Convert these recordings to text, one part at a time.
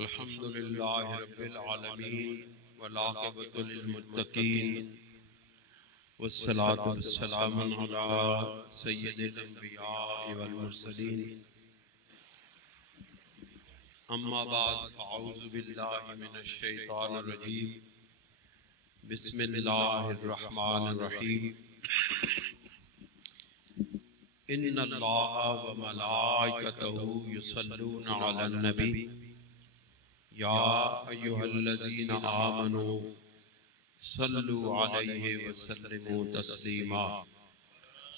अल्हम्दुलिल्लाहि रब्बिल आलमीन वल आक़िबतु लिल मुत्तक़ीन वस्सलातु वस्सलामु अला सय्यिदिल अंबिया वल मुरसलीन अम्मा बाद फ़अऊज़ु बिल्लाहि मिनश शैतानिर रजीम बिस्मिल्लाहिर रहमानिर रहीम इन्नल्लाहा व मलाइकतहु युसल्लूना अलन नबी या अय्युहल्लज़ीना आमनू सल्लु अलैहि व सल्लिमू तस्लीमा।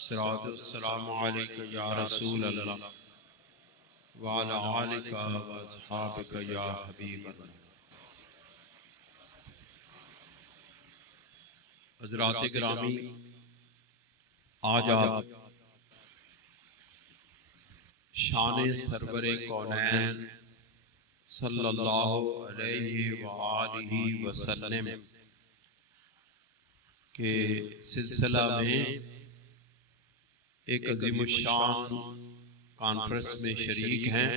सलातु वस्सलामु अलैका या रसूल अल्लाह व अला आलिका व अस्हाबिका या हबीब अल्लाह। हज़रात गिरामी, आज आप शान सरवरे कौनैन सल्लल्लाहु अलैहि व आलिहि वसल्लम के सिलसिला में एक अज़ीमुश्शान कॉन्फ्रेंस में शरीक हैं।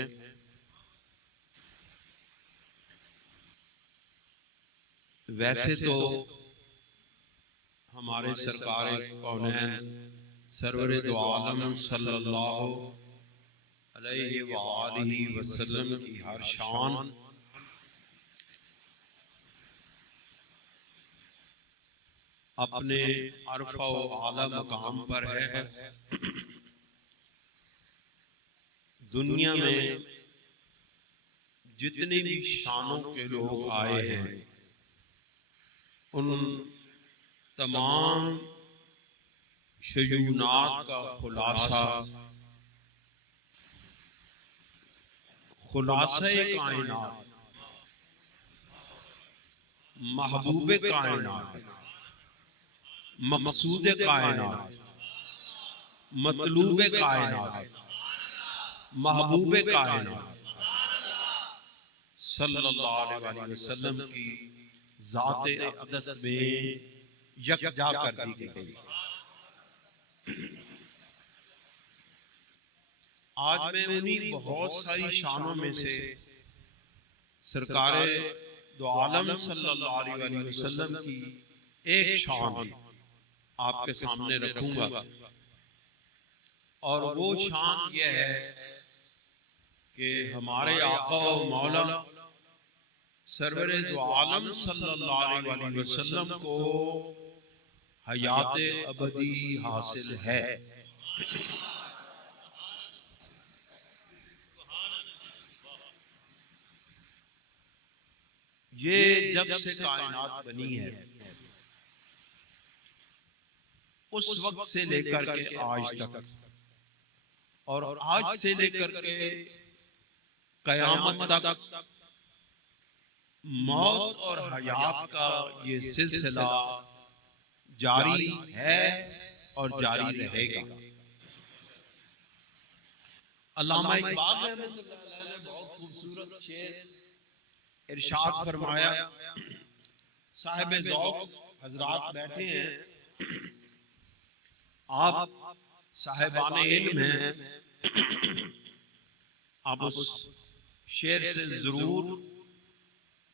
वैसे तो हमारे सरकार कौनैन सरवरे दो आलम सल्लल्लाहु अलैहि व आलिहि वसल्लम की हर शान अपने अरफा व आला मकाम पर है। दुनिया में जितने भी शानों के लोग आए हैं उन तमाम शयूनात का खुलासा कायनात महबूब कायनात मकसूद कायनात मतलूब कायनात महबूब कायनात सल्लल्लाहु अलैहि वसल्लम की ज़ात अक़दस में यकजा कर दी गई। आज मैं उन्हीं बहुत सारी शानों में से सरकारे दो आलम सल्लल्लाहु अलैहि वसल्लम की एक शान आपके सामने रखूंगा और वो शान यह है कि हमारे आका व मौला सरवरे दो आलम सल्लल्लाहु अलैहि वसल्लम को हयात अबदी हासिल है। ये जब से कायनात बनी है उस वक्त से लेकर के आज तक और आज से लेकर के कयामत तक मौत और हयात का ये सिलसिला जारी है और जारी रहेगा। अल्लामा इकबाल रहमतुल्लाह अलैह ने बहुत खूबसूरत शेर इरशाद फरमाया। साहिब ज़ौक़ हजरात बैठे हैं, आप साहिबान इल्म हैं, आप उस शेर से जरूर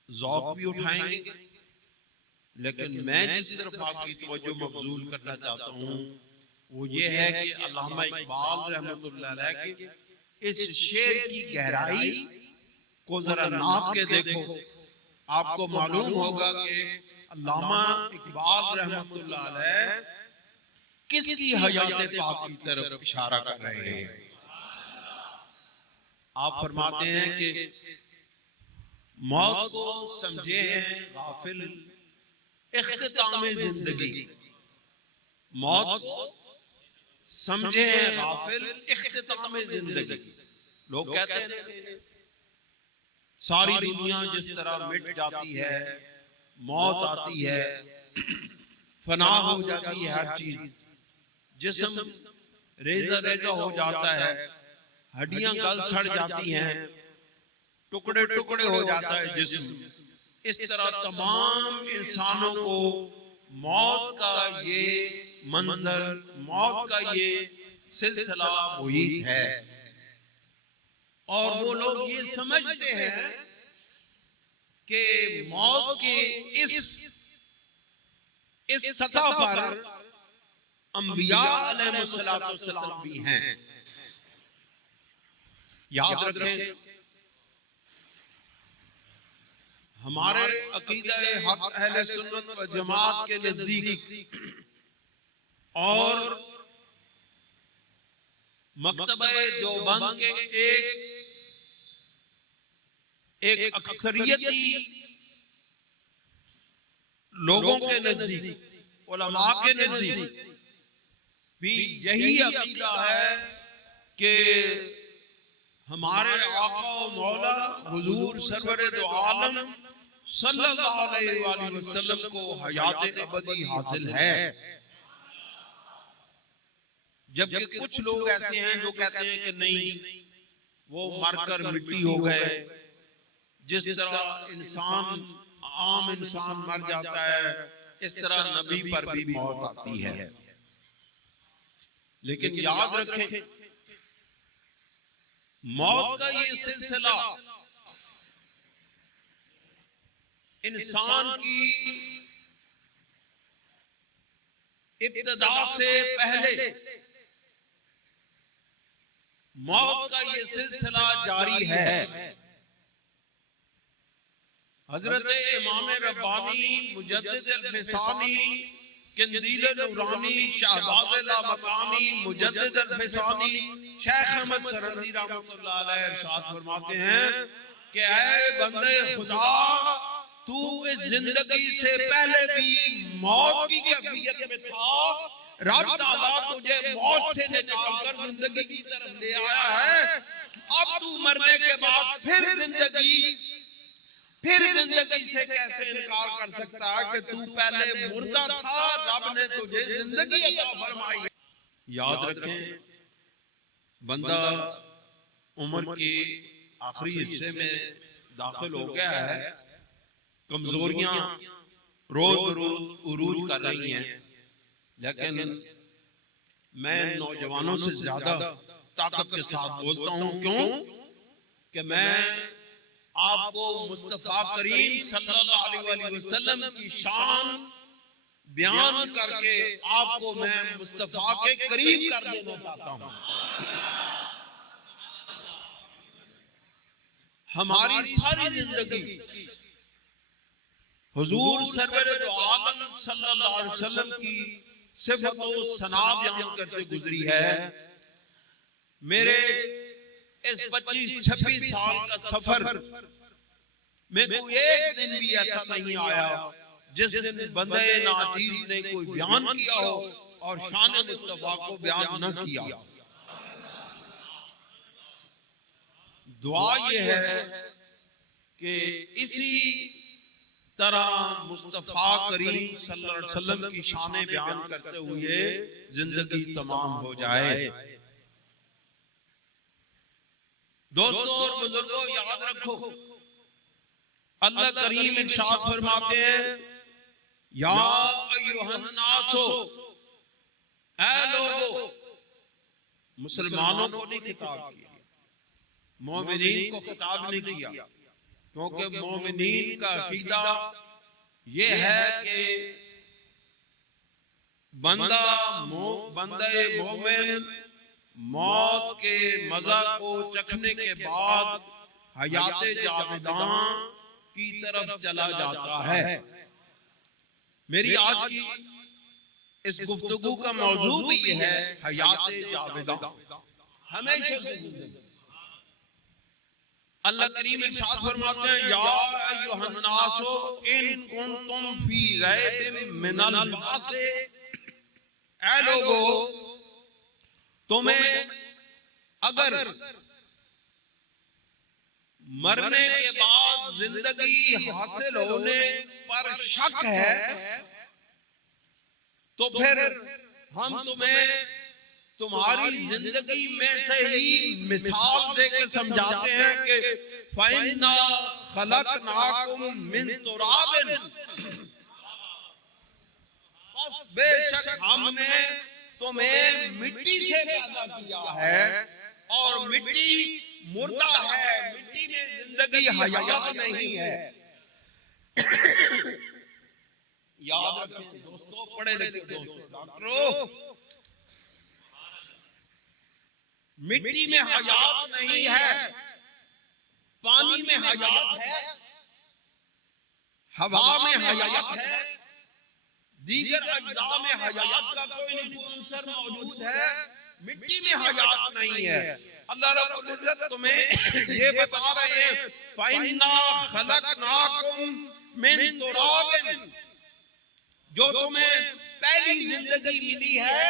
ज़ौक़ भी उठाएंगे, लेकिन मैं जिस तरफ आपकी तवज्जो मबज़ूल करना चाहता हूँ वो ये है कि अल्लामा इकबाल रहमतुल्लाह अलैह के इस शेर की गहराई को जरा नाप के देखो, आपको मालूम होगा कि अल्लामा इकबाल रहमतुल्लाह अलैह किसकी हयात पाक की तरफ इशारा कर रहे हैं। आप फरमाते हैं कि मौत को समझे हैं गाफिल इख्तिताम जिंदगी, मौत को समझे हैं गाफिल इख्तिताम जिंदगी। लोग कहते हैं सारी दुनिया जिस तरह मिट जाती है, मौत आती है, फना हो जाती है हर चीज, जिस्म रेजा रेजा हो जाता है, हड्डियां गल सड़ जाती हैं, टुकड़े टुकड़े हो जाता है जिस्म। इस तरह तमाम इंसानों को मौत का ये मंजर, मौत का ये सिलसिला मुहीत है। और वो लोग ये समझते हैं कि मौत के इस सतह पर अंबिया अलैहिस्सलाम भी हैं। याद रखें, हमारे अकीदा हक अहले सुन्नत व जमात के नजदीक और मकतबे देवबंद के एक अक्सरियती लोगों के नजदीक, उलमा के नजदीक भी यही अकीदा है कि हमारे आका और मौला हुजूर सरवरे दो आलम सल्लल्लाहु अलैहि वसल्लम को हयात अबदी हासिल है। जबकि कुछ लोग ऐसे हैं जो कहते हैं कि नहीं, वो मरकर मिट्टी हो गए। जिस तरह इंसान, आम इंसान मर जाता है, इस तरह नबी पर भी मौत आती है। लेकिन याद रखें, मौत का ये सिलसिला इंसान की इब्तिदा से पहले मौत का ये सिलसिला जारी है। हजरत इमाम रब्बानी मुजद्दिद अल-फिसानी कंदील नूरानी शहबाज लामकानी मुजद्दिद अल-फिसानी शेख अहमद सरंदी रहमतुल्लाह अलैह इरशाद फरमाते हैं कि ऐ बंदे खुदा, तू इस जिंदगी से पहले भी मौत की कैफियत में था। रब ताला तुझे मौत से निकाल कर जिंदगी की तरफ ले आया है। अब तू मरने के बाद फिर जिंदगी से कैसे इनकार कर सकता है कि तू पहले मुर्दा था, रब ने तुझे जिंदगी अता फरमाई। याद रखें, बंदा उम्र के आखिरी हिस्से में दाखिल हो गया है, कमजोरियां रोज उरूज कर रही हैं, लेकिन मैं नौजवानों से ज्यादा ताकत के साथ बोलता हूं। क्यों? कि मैं आपको मुस्तफा करीम सल्लल्लाहु अलैहि वसल्लम की शान बयान करके आपको मैं मुस्तफा के करीब कर देना चाहता हूं। हमारी सारी जिंदगी हुजूर सरवरे दो आलम सल्लल्लाहु अलैहि वसल्लम की सिफत व सना बयान करते गुजरी है। मेरे इस 25-26 साल का सफर में कोई एक दिन भी ऐसा नहीं आया जिस दिन बंदे नाचीज ने कोई बयान किया हो और शान मुस्तफा को बयान न किया। दुआ ये है कि इसी तरह मुस्तफा करीम सल्लल्लाहु अलैहि वसल्लम की शान बयान करते हुए जिंदगी तमाम हो जाए। दोस्तों और बुजुर्गों, याद रखो, अल्लाह करीम इरशाद फरमाते हैं, या अय्युहन नासो, ऐ लोगो, मुसलमानों को नहीं खिताब किया, मोमिनीन को खिताब नहीं किया, क्योंकि मोमिनीन का अकीदा ये है कि बंदे मोमिन मौत के मजा को चखने के बाद हयाते जावेदां की तरफ चला जाता है। मेरी आज की इस गुफ्तगू का मौजू भी ये है, हयाते जावेदां, हमेशा की जिंदगी। अल्लाह करीम इरशाद फरमाते हैं, या अय्युहन नासो इन कुंतुम फी रैबिन मिनल बास, ऐ लोगो, तुम्हें अगर मरने के बाद जिंदगी हासिल होने पर शक है तो फिर हम तुम्हें तुम्हारी जिंदगी में से ही मिसाल देकर समझाते हैं कि फइन्ना खलकनाकुम मिन तुराबिन, बेशक हमने तुम्हें मिट्टी से पैदा किया है और मिट्टी मुर्दा है, मिट्टी में जिंदगी हयात नहीं है। याद रखें दोस्तों, पढ़े लिखे दोस्तों, डॉक्टरों, मिट्टी में हयात नहीं है, पानी में हयात है, हवा में हयात है, दीगर अज्जा में हयात का कोई अंसर मौजूद है, मिट्टी में हयात नहीं है। अल्लाह रब्बुल इज्जत तुम्हें ये बता रहे हैं, फइन्ना खलकनाकुम मिन तुराबिन, जो तुम्हें पहली जिंदगी मिली है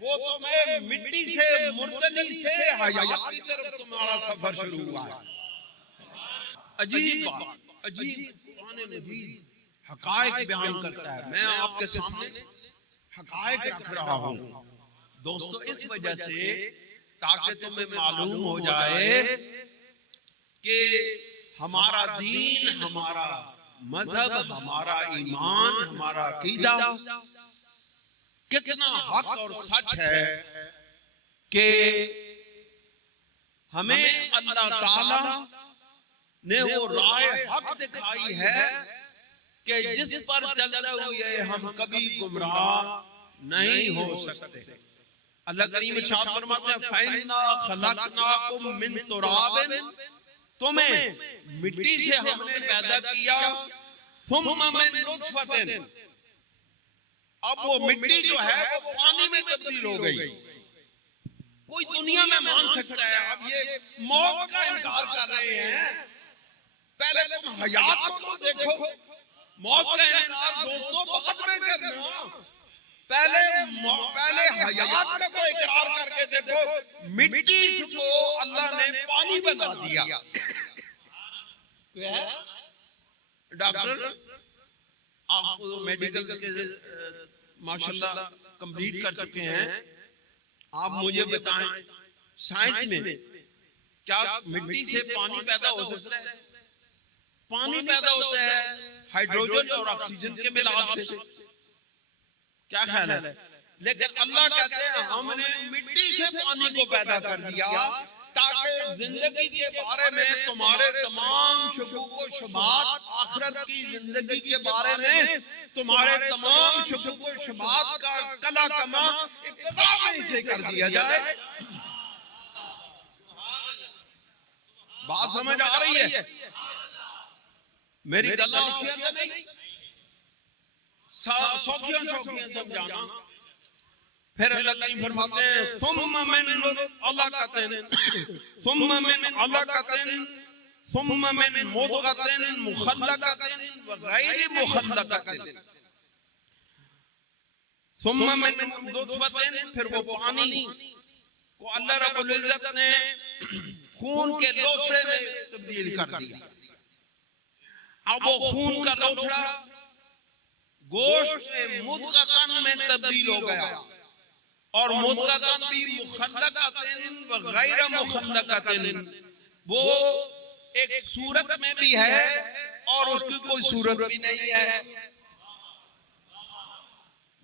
वो तुम्हें मिट्टी से, मुर्दनी से हयात की तरफ तुम्हारा सफर शुरू हुआ है। अजीब बात, अजीब कुरान मजीद हकायक बयान करता है। मैं आपके सामने हकायक रख रहा हूं दोस्तों, इस वजह से ताकि तुम्हें मालूम हो जाए कि हमारा दीन, हमारा मजहब, हमारा ईमान, हमारा अकीदा कितना हक और सच है कि हमें अल्लाह ताला ने वो राह हक दिखाई है कि जिस पर चलते हुए हम कभी गुमराह नहीं हो सकते। अल्लाह करीम इरशाद फरमाते हैं, फइन्ना खलकनाकुम मिन तुराबिन, तुम्हें मिट्टी से हमने पैदा किया, सुम्मा मिन नुतफतिन, अब वो मिट्टी जो है वो पानी में तब्दील हो गई। कोई दुनिया में मान सकता है, अब ये मौत का इनकार कर रहे हैं, पहले तुम हयात को तो देखो, मौत का इनकार दोस्तों बाद में करना, पहले हयात का को इकरार करके देखो। मिट्टी को अल्लाह ने पानी बना दिया। क्या है डॉक्टर, आप मेडिकल के माशाल्लाह कंप्लीट कर चुके हैं, आप मुझे बताएं साइंस में क्या मिट्टी से पानी पैदा हो सकता है? पानी पैदा होता है हाइड्रोजन और ऑक्सीजन के मिलाप से, क्या ख्याल है? लेकिन अल्लाह कहते हैं हमने मिट्टी से पानी को पैदा कर दिया ताकि जिंदगी के बारे में तुम्हारे तमाम शुबूक व शुबहात, आखिरत की जिंदगी के बारे में तुम्हारे तमाम शुबूक व शुबहात का कला कमा इब्तिदा में इसे कर दिया जाए। बात समझ आ रही है? मेरी गला नहीं, शौकिया समझाना। फिर अल्लाह करीम फरमाते हैं, सुम्मा मिन अलक़तिन, सुम्मा मिन अलक़तिन, सुम्मा मिन मुदग़तिन मुख़ल्लक़तिन व गैरि मुख़ल्लक़तिन, सुम्मा मिन नुतफ़तिन, फिर वो पानी को अल्लाह रब्बुल इज़्ज़त ने खून के लोथड़े में तब्दील कर दिया। अब वो खून का लोथड़ा गोश्त में मुदग़तन में तब्दील हो गया, और मुदग़तन भी मुख़ल्लक़तिन व गैर मुख़ल्लक़तिन, वो एक सूरत में भी है और उसकी कोई सूरत भी नहीं है।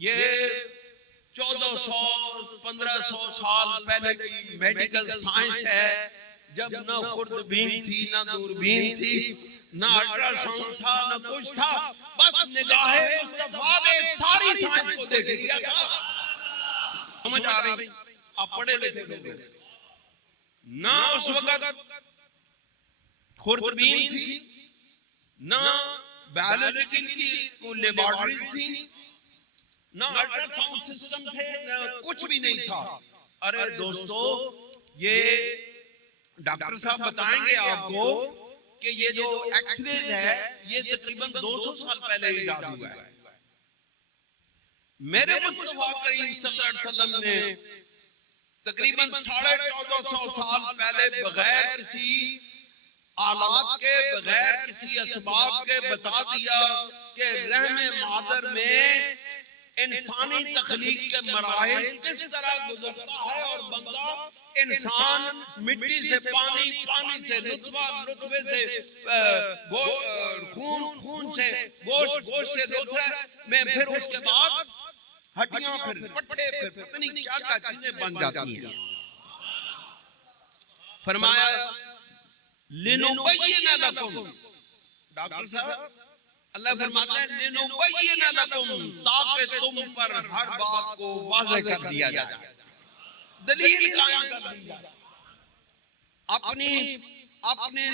ये 1400-1500 साल पहले की मेडिकल साइंस है, जब ना खुर्दबीन थी, ना दूरबीन थी, ना अल्ट्रासाउंड था, ना कुछ था, बस निगाहे मुस्तफा ने सारी साइंस को देख लिया था। समझ आ रही? आप पढ़े लिखे लोग, ना उस वक्त खुर्दबीन थी, ना बायोलॉजिकल की कोई लेबोरेटरीज थी, ना अल्ट्रासाउंड सिस्टम थे, कुछ भी नहीं था। अरे दोस्तों, ये डॉक्टर साहब बताएंगे आपको कि ये जो एक्सरे है ये तकरीबन 200 साल पहले इजाद हुआ है। मेरे मुस्तफा करीम सल्लल्लाहु अलैहि वसल्लम ने तकरीबन 1450 साल पहले बगैर किसी आलात के, बगैर किसी असबाब के बता दिया कि रहमे मादर में इंसानी तख्लीक के मराहिल किस तरह गुजरता है, और बंदा इंसान मिट्टी से पानी, पानी से लुत्फा, लुत्फे से खून, खून से गोश्त, गोश्त से लोथड़ा में, फिर उसके बाद हड्डियां, फिर पट्टे, फिर पता नहीं क्या क्या चीजें बन जाती हैं। फरमाया लिनुबय्यिन लकुम, डॉक्टर साहब अल्लाह फरमाता है लिनुबय्यिन लकुम, ताकि तुम पर हर बात को वाज़ेह कर दिया जाए, दलील कायम कर दी जाए। अपनी अपने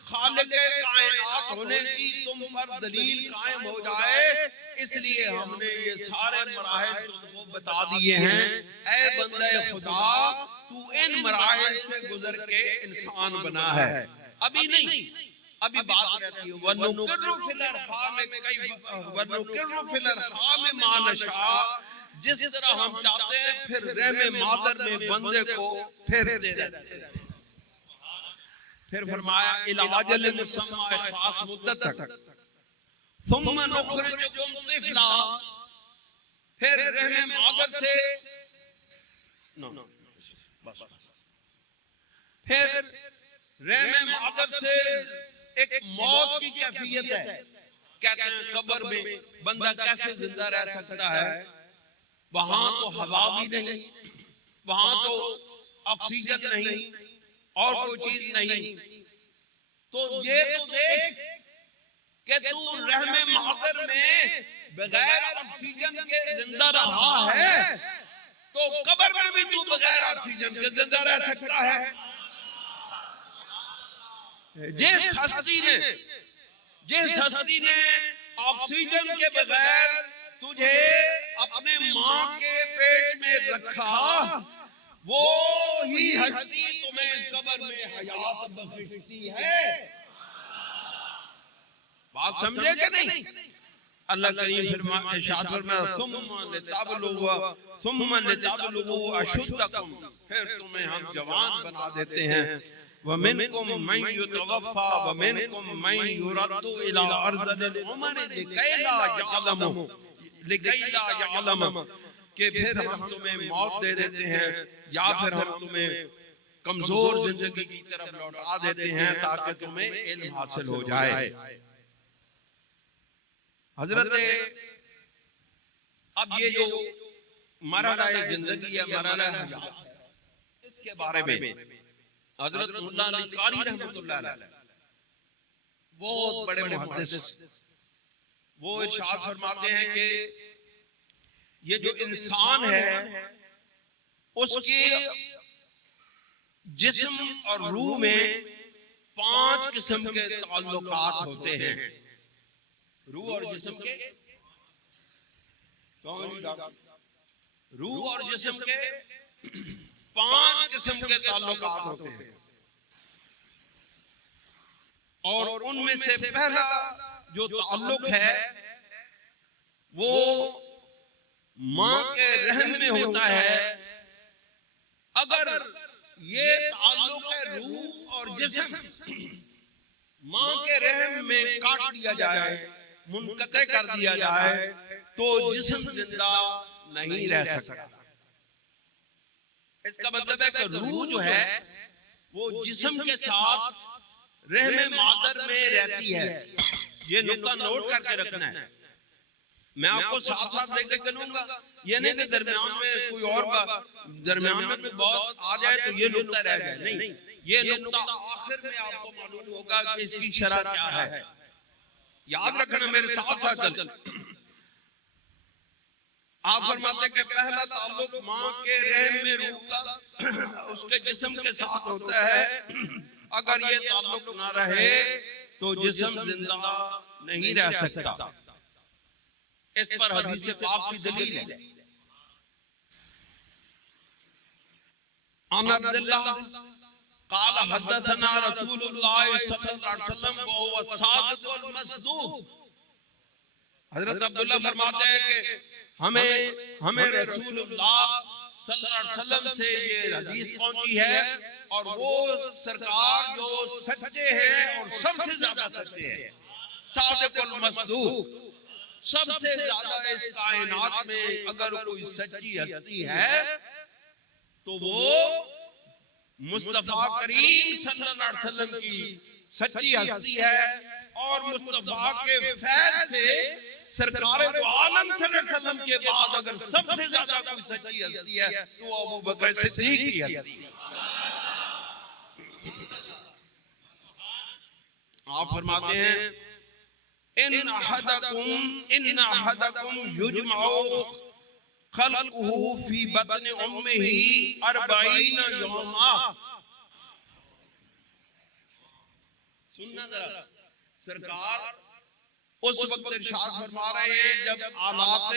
खालिक कायनात होने की तुम पर दलील कायम हो जाए, इसलिए हमने ये सारे मराहिल तुमको बता दिए हैं। ऐ बंदे खुदा, तू इन मराहिल से गुजर के इंसान बना है। अभी नहीं, अभी बात रहती है वनुकिर्रु फिल अरहाम वनुकिर्रु फिल अरहाम मा नशा, जिस तरह हम चाहते हैं फिर रहमे मादर में बंदे को फेरते रहते हैं। फिर फरमाया इला अजल मुसम्मा, खास मुद्दत तक, सुम्मा नुखरिजुकुम तिफला, फिर रहमे मादर से फिर रहमे मादर से एक मौत की कैफियत है। कहते हैं कब्र में बंदा कैसे जिंदा रह सकता है, वहां तो हवा भी नहीं, वहां तो ऑक्सीजन नहीं और कोई चीज नहीं। तो ये तो देख कि तू रहमे मादर में बगैर ऑक्सीजन के जिंदा रहा है, तो कब्र में भी तू बगैर ऑक्सीजन के जिंदा रह सकता है। जिस हस्ती ने ऑक्सीजन के बगैर तुझे अपने मां के पेट में रखा, वो ही हस्ती तुम्हें कब्र में हयात बख्शती है। बात समझे कि नहीं? अल्लाह करीम इरशाद फरमाया सुम्मा लितबलुगु अशुद्धकुम, फिर तुम्हें हम जवान बना देते हैं। वमिनकुम मन युतवफ़ा वमिनकुम मन युरद्दु इला अर्ज़िल उमर लिकैला यअलम, कि फिर हम तुम्हें मौत दे देते हैं या फिर हम तुम्हें कमजोर जिंदगी की तरफ लौटा देते हैं ताकि तुम्हें इल्म हासिल हो जाए। हजरत अब ये जो मरहला जिंदगी है, मरहला हयात है, इसके बारे में हजरत मुल्ला अली कारी रहमतुल्लाह अलैह बहुत बड़े मुहद्दिस, वो इरशाद फरमाते हैं कि ये जो इंसान है उसके जिस्म और रूह में 5 किस्म के ताल्लुकात होते हैं। रूह और जिस्म के रूह और जिस्म के 5 किस्म के ताल्लुकात होते हैं, और उनमें से पहला जो ताल्लुक है वो मां के रहम में होता है। अगर ये ताल्लुक है रूह और जिस्म मां के रहम में काट दिया जाए, मुनक़ते कर दिया जाए, तो जिस्म जिंदा नहीं रह सकता। इसका मतलब है कि रूह जो है वो जिस्म के साथ रहमे मादर में रहती है। ये नुक्ता नोट करके रखना है। मैं आपको साथ साथ लेकर चलूंगा, ये नहीं कि दरमियान में कोई और दरमियान में बहुत आ जाए तो ये नुक्ता रह जाए, नहीं, ये नुक्ता आखिर में आपको मालूम होगा कि इसकी शरह क्या है। याद रखना, मेरे साथ साथ चल। आप फरमाते कि पहला ताल्लुक मां के रहम में रूह का उसके जिस्म के साथ होता है। अगर ये ताल्लुक ना रहे तो जिस्म जिंदा नहीं रह सकता। इस पर हदीस पाक की दलील है। अन अब्दुल्लाह क़ाल हदसना रसूलुल्लाह सल्लल्लाहु अलैहि वसल्लम व हुवा सादिकुल मस्दूक। हजरत अब्दुल्लाह फरमाते हैं कि हमें रसूलुल्लाह सल्लल्लाहु अलैहि वसल्लम से ये हदीस पहुंची है, और वो सरकार जो सच्चे हैं और सबसे ज्यादा सच्चे हैं, सादिकुल मस्दूक, सबसे ज्यादा इस कायनात में अगर कोई सच्ची हस्ती है तो वो मुस्तफा करीम सल्लल्लाहु अलैहि वसल्लम की सच्ची हस्ती है। और मुस्तफा के फैज़ से सरकार दो आलम सल्लल्लाहु अलैहि वसल्लम के बाद अगर सबसे ज्यादा कोई सच्ची हस्ती है तो अबू बकर सिद्दीक की हस्ती है। आप फरमाते हैं इन अहदकुम युजमउ खल्कुहु फी बत्न उम्मिही 40 यौमा। सुनना जरा, सरकार उस वक्त इरशाद फरमा रहे हैं जब आलात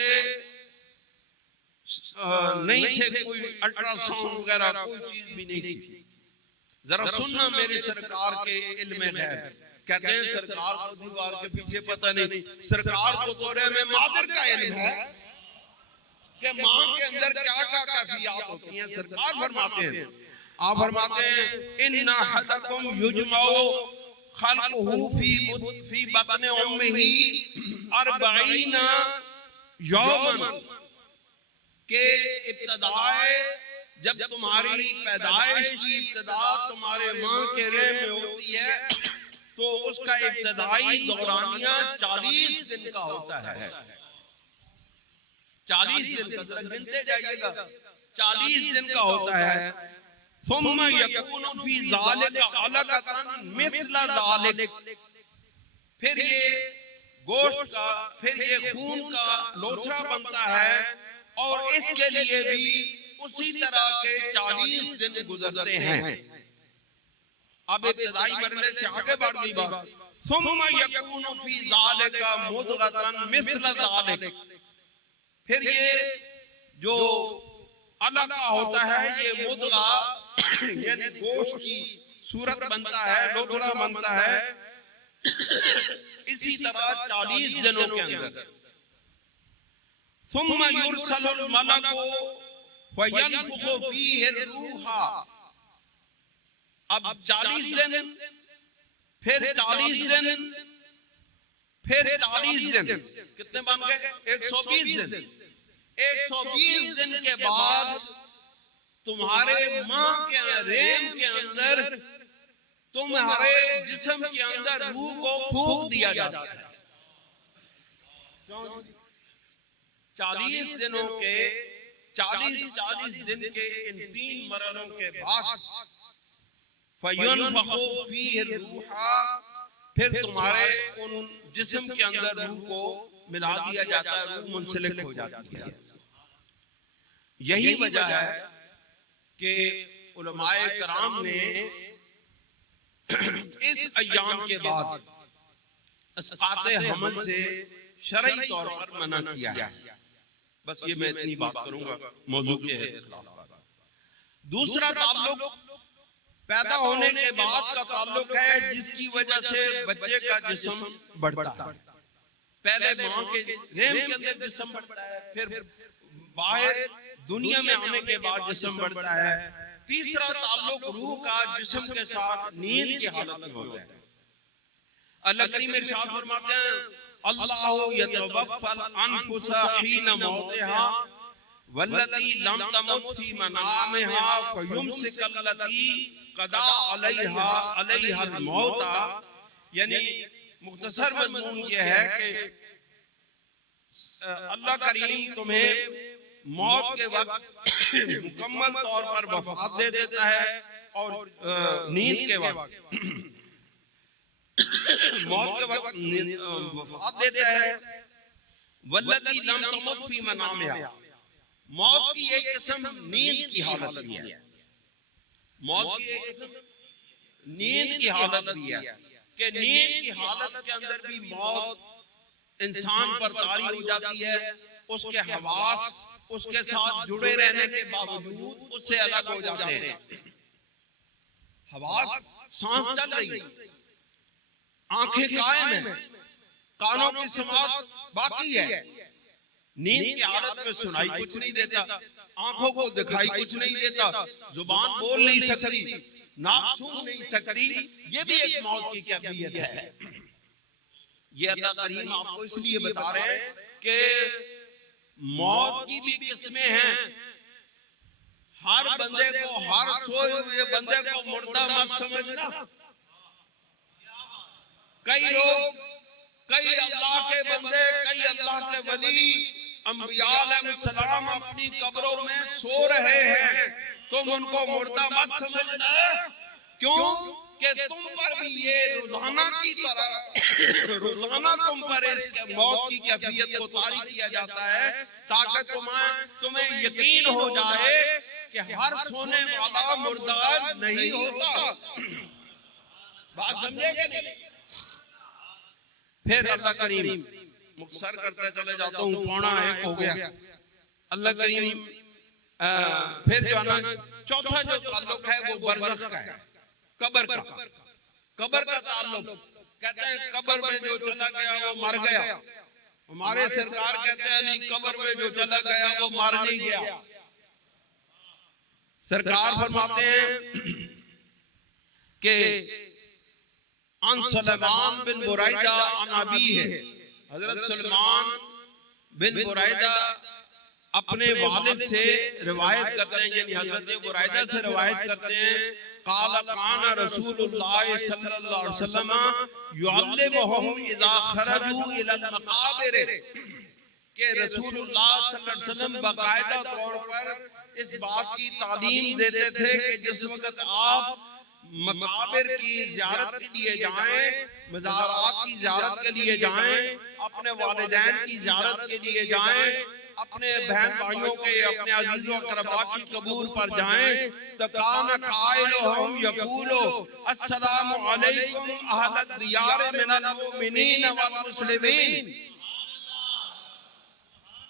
नहीं थे, कोई अल्ट्रासाउंड वगैरह कोई चीज भी नहीं थी। जरा सुनना मेरे सरकार के इल्म है। कहते हैं सरकार को दीवार के पीछे पता नहीं, सरकार को दौरे में मादर का इल्म है कि मां के अंदर क्या क्या कैफियत होती हैं। सरकार फरमाते हैं, आप फरमाते हैं इन्ना हदकुम युजमउ खल्कुहु फी बत्न उम्मिही 40 यौमन, के इब्तिदाए जब तुम्हारी पैदाइश की इब्तिदा तुम्हारे मां के रेम में होती है तो उसका इब्तिदाई दौरानिया 40 दिन का होता है। 40 दिन का, गिनते जाइएगा, 40 दिन का होता है। सुम्मा यकूनु फी ज़ालिका अलकतन मिस्ल ज़ालिक, फिर ये गोश्त का, फिर ये खून का लोथड़ा बनता है और इसके लिए भी उसी तरह के 40 दिन गुजरते हैं। अब इब्तिदाई मरने से आगे बढ़ गई बात। सुम्मा यकूनु फी ज़ालिका मुदगतन मिस्ल ज़ालिक, फिर ये जो अलका होता है ये मुदगा यानी गोश्त की सूरत बनता है, लोथड़ा बनता है। इसी तरह 40 दिनों के अंदर सुम्मा युरसलुल मलकु फयनफुखु फीहि रूहा, अब 40 दिन, फिर 40 दिन, फिर 40 दिन, कितने बन गए? 120 दिन। 120 दिन के बाद तुम्हारे मां के रेम के अंदर तुम्हारे जिस्म के अंदर रूह को फूंक दिया जाता है। 40 दिनों के 40 दिन के इन 3 मरहलों के बाद फयनफखु फीहि रूहा, फिर तुम्हारे उन जिस्म के अंदर रूह को मिला दिया जाता है, रूह मुंसलिक हो जाती है। यही वजह है कि उलमाए कराम ने इस अय्याम के बाद अस्काते हमल से शरई तौर पर मना किया है। बस ये मैं इतनी बात करूंगा मौजू के खिलाफ। दूसरा ताल्लुक पैदा होने के बाद का ताल्लुक है जिसकी वजह से बच्चे का जिस्म बढ़ता है। पहले मां के रेम के अंदर जिस्म बढ़ता है, फिर बाहर दुनिया में आने के बाद जिस्म बढ़ता है। तीसरा ताल्लुक रूह का जिस्म के साथ नींद की हालत में होता है। अल्लाह करीम इरशाद फरमाते हैं अल्लाहु यतवफ़्फ़ल अनफुसा हीना मौतिहा वल्लती लम तमुत फी मनामिहा फयुमसिकल्लती क़दा अलैहा मौता। यानी मुख्तसर मज़मून ये है कि अल्लाह करीम तुम्हें मौत के वक्त मुकम्मल तौर पर वफ़ात दे देता है और नींद के वक्त मौत के वक्त वफ़ात देता है। वल्लती लम तमुत फी मनामिहा, मौत की एक किस्म नींद की हालत भी है। मौत की एक किस्म नींद की हालत भी है कि नींद की हालत के अंदर भी मौत इंसान पर तारी हो जाती है। उसके हवास उसके साथ जुड़े रहने के बावजूद उससे अलग हो जाते हैं। हवास, सांस चल रही, आंखें कायम है, कानों की समात बाकी है। नींद की हालत में सुनाई कुछ नहीं देता, आंखों को दिखाई कुछ नहीं देता, जुबान बोल नहीं सकती, नाक सूंघ नहीं सकती। ये भी एक मौत की कैफियत है। ये अल्लाह करीम आपको इसलिए बता रहे हैं कि मौत की भी किस्में हैं। हर बंदे को, हर सोए हुए बंदे को मुर्दा मत समझना। कई लोग, कई अल्लाह के बंदे, कई अल्लाह के वली अंबिया अलैहिस्सलाम अपनी कब्रों में सो रहे हैं, तुम उनको मुर्दा मत समझना। क्यों कि तुम पर भी ये रोजाना की तरह रोजाना तुम पर इस मौत की कैफियत को तारी किया जाता है ताकि तुम्हें यकीन हो जाए कि हर सोने वाला मुर्दा नहीं होता। बात समझे कि नहीं? फिर अल्लाह करीम, मुख्तसर करते चले जाता हूँ, 1:15 हो गया। अल्लाह करीम फिर जो है ना चौथा जो ताल्लुक है वो बरज़ख का है, कब्र का ताल्लुक। कहते हैं कब्र में जो चला गया वो मर गया। हमारे सरकार कहते हैं नहीं, कब्र में जो चला गया वो मर नहीं गया। सरकार फरमाते हैं कि अन सलमान बिन बुरैदा अन अबी है, हजरत सलमान बिन बुरैदा अपने वालिद से रिवायत करते हैं, यानी हजरत बुरैदा से रिवायत करते हैं, क़ाल कान रसूलुल्लाह सल्लल्लाहु अलैहि वसल्लम युअल्लिमुहुम इज़ा खरजू इलल मक़ाबिर, कि रसूलुल्लाह सल्लल्लाहु अलैहि वसल्लम बाकायदा तौर पर इस बात की तालीम देते थे कि जिस वक्त आप मकाबिर की ज़ियारत के लिए जाएं, मज़ारात की ज़ियारत के लिए जाएं, अपने वालिदैन की ज़ियारत के लिए जाएं, अपने बहन भाइयों के, अपने अजीज़ों अक़रबा की कब्र पर जाएं, तो कान क़ाइलुहुम यक़ूलु अस्सलामु अलैकुम अहलद दियार मिनल मुमिनीन वल मुस्लिमीन।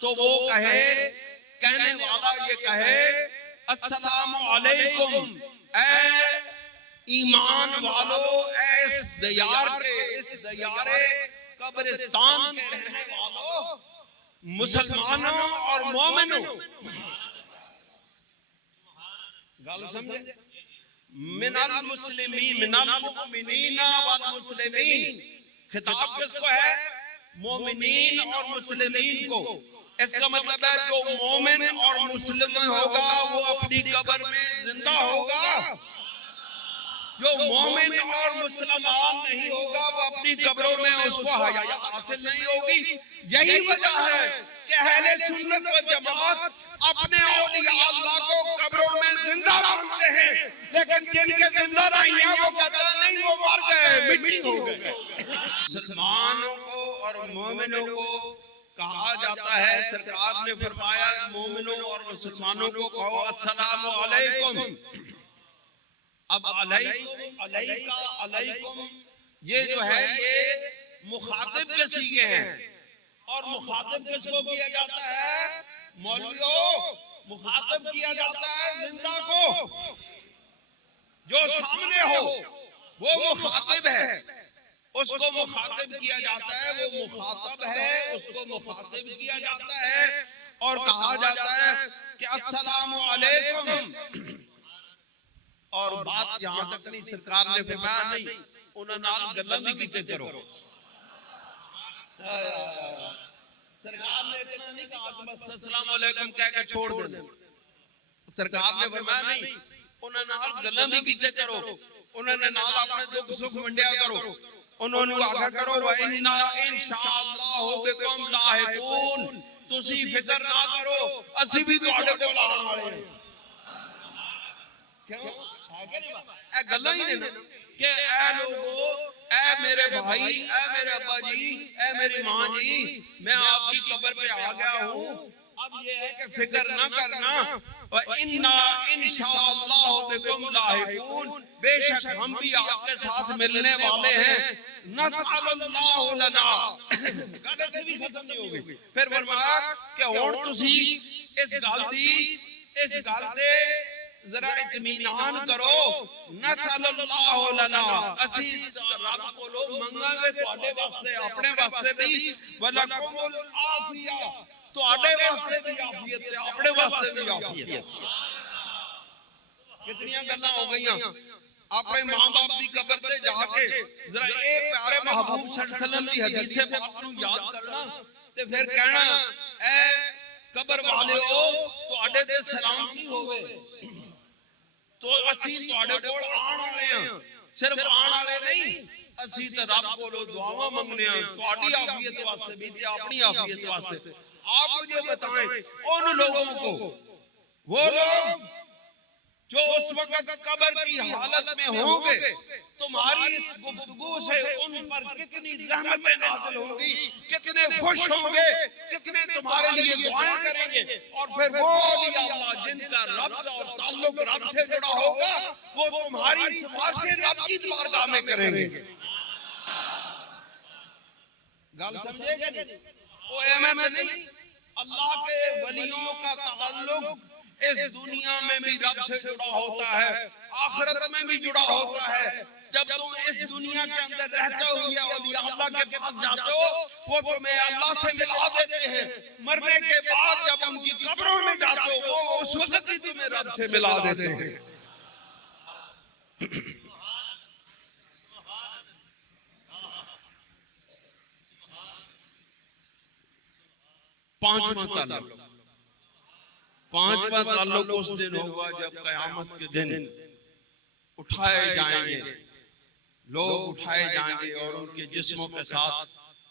तो वो कहे, कहने वाला ये कहे, अस्सलामु अलैकुम, ऐ ईमान वालो, इस दियारे कब्रिस्तान के रहने वालों, मुसलमानों और मोमिनों। गल समझे? मिनल मुस्लिमीन, मिनल मुमिनीन वल मुस्लिमीन। खिताब किसको है? मोमिनीन और मुस्लिमीन को। इसका मतलब है जो मोमिन और मुस्लिम होगा वो अपनी कब्र में जिंदा होगा, जो मोमिन और मुसलमान नहीं होगा वो अपनी कब्रों में उसको हयात हासिल नहीं होगी। यही वजह है कि अहले सुन्नत व जमात अपने औलिया अल्लाह को कब्रों में जिंदा मानते हैं, लेकिन जिनके जिंदा नहीं है वो कहते नहीं, वो मर गए, मिट्टी हो गए। मुसलमानों को और मोमिनों को कहा जाता है, सरकार ने फरमाया मोमिनों और मुसलमानों को कहो अस्सलामु अलैकुम। अब अलैकुम, अलैका, अलैकुम ये जो है ये मुखातिब के सीगे हैं। और मुखातिब किसको किया जाता है? मौलवियों, मुखातिब किया जाता है जिंदा को, जो सामने हो वो मुखातिब है, उसको मुखातिब किया जाता है, वो मुखातब है, उसको मुखातिब किया जाता है। और कहा जाता है कि अस्सलामु अलैकुम। और बात यहां तक नहीं, सरकार ने फरमाया नहीं, उन्हां नाल गल्लां भी कीते करो। सरकार ने इतना नहीं कहा कि बस अस्सलाम वालेकुम कह के छोड़ दे। सरकार ने फरमाया नहीं, उन्हां नाल गल्लां भी कीते करो, उन्होंने नाल अपने दुख सुख वंडिया करो, उन्होंने आखा करो व इन्ना इंशाअल्लाह बिकुम लाहिकून, तुसी फिक्र ना करो असि भी तुहाडे कोल आउण वाले हैं। क्यों है कि नहीं? ए गल्लां ही ने कि ए लोगो, ए मेरे भाई, ए मेरे अब्बा जी, ए मेरी मां जी, मैं आपकी कब्र पे आ गया हूं। अब ये है कि फिक्र ना करना, व इन्ना इंशाअल्लाह बिकुम लाहिकून, बेशक हम भी आपके साथ मिलने वाले हैं। नसअलुल्लाह लना, गल से भी खत्म नहीं होगी। फिर फरमाया कि हुण तुसी इस गल ते जरा इत्मीनान करो। नसअलुल्लाह लना, असी रब कोलों मंगांगे तुहाडे वास्ते, अपने वास्ते भी, वलकुमुल आफिया, तुहाडे वास्ते भी आफियत है, अपने वास्ते भी आफियत। कितनियां गल्लां हो गईयां। अपने मां बाप की कब्र ते जाके जरा ए प्यारे महबूब सल्लल्लाहु अलैहि वसल्लम की हदीस से बात नूं याद करना ते फिर कहना ए कब्र वालिओ तुहाडे ते सलाम की होवे। तो असी तुहाडे कोल आउण वाले हां, सिर्फ आउण वाले नहीं, असी ते रब कोलों दुआवां मंगने हां तुहाडी आफियत वास्ते भी ते अपनी आफियत वास्ते। आप मुझे बताएं उन लोगों को, वो लोग जो उस वक्त कब्र की हालत में होंगे, तुम्हारी इस गुफ्तगू से उन पर कितनी रहमतें नाज़िल होंगी, कितने खुश होंगे, कितने तुम्हारे लिए दुआएं करेंगे। और फिर वो औलिया अल्लाह जिनका रब्त और ताल्लुक रब से जुड़ा होगा, वो तुम्हारी सिफारिशें रब की बारगाह में करेंगे। गल समझेगा नहीं? वो अहमद नहीं, अल्लाह के वलियों का ताल्लुक इस दुनिया में भी रब से जुड़ा होता है, आखिरत में भी जुड़ा होता है। जब तुम इस दुनिया के अंदर रहते हो या औलिया अल्लाह के पास जाते हो, वो तुम्हें अल्लाह से मिला देते हैं। मरने के बाद जब उनकी कब्रों में जाते हो, वो उस वक्त ही तुम्हें रब से मिला देते हैं। पांचवा ताल्लुक उस दिन होगा जब कयामत के दिन उठाए जाएंगे, लोग उठाए जाएंगे और उनके जिस्मों के साथ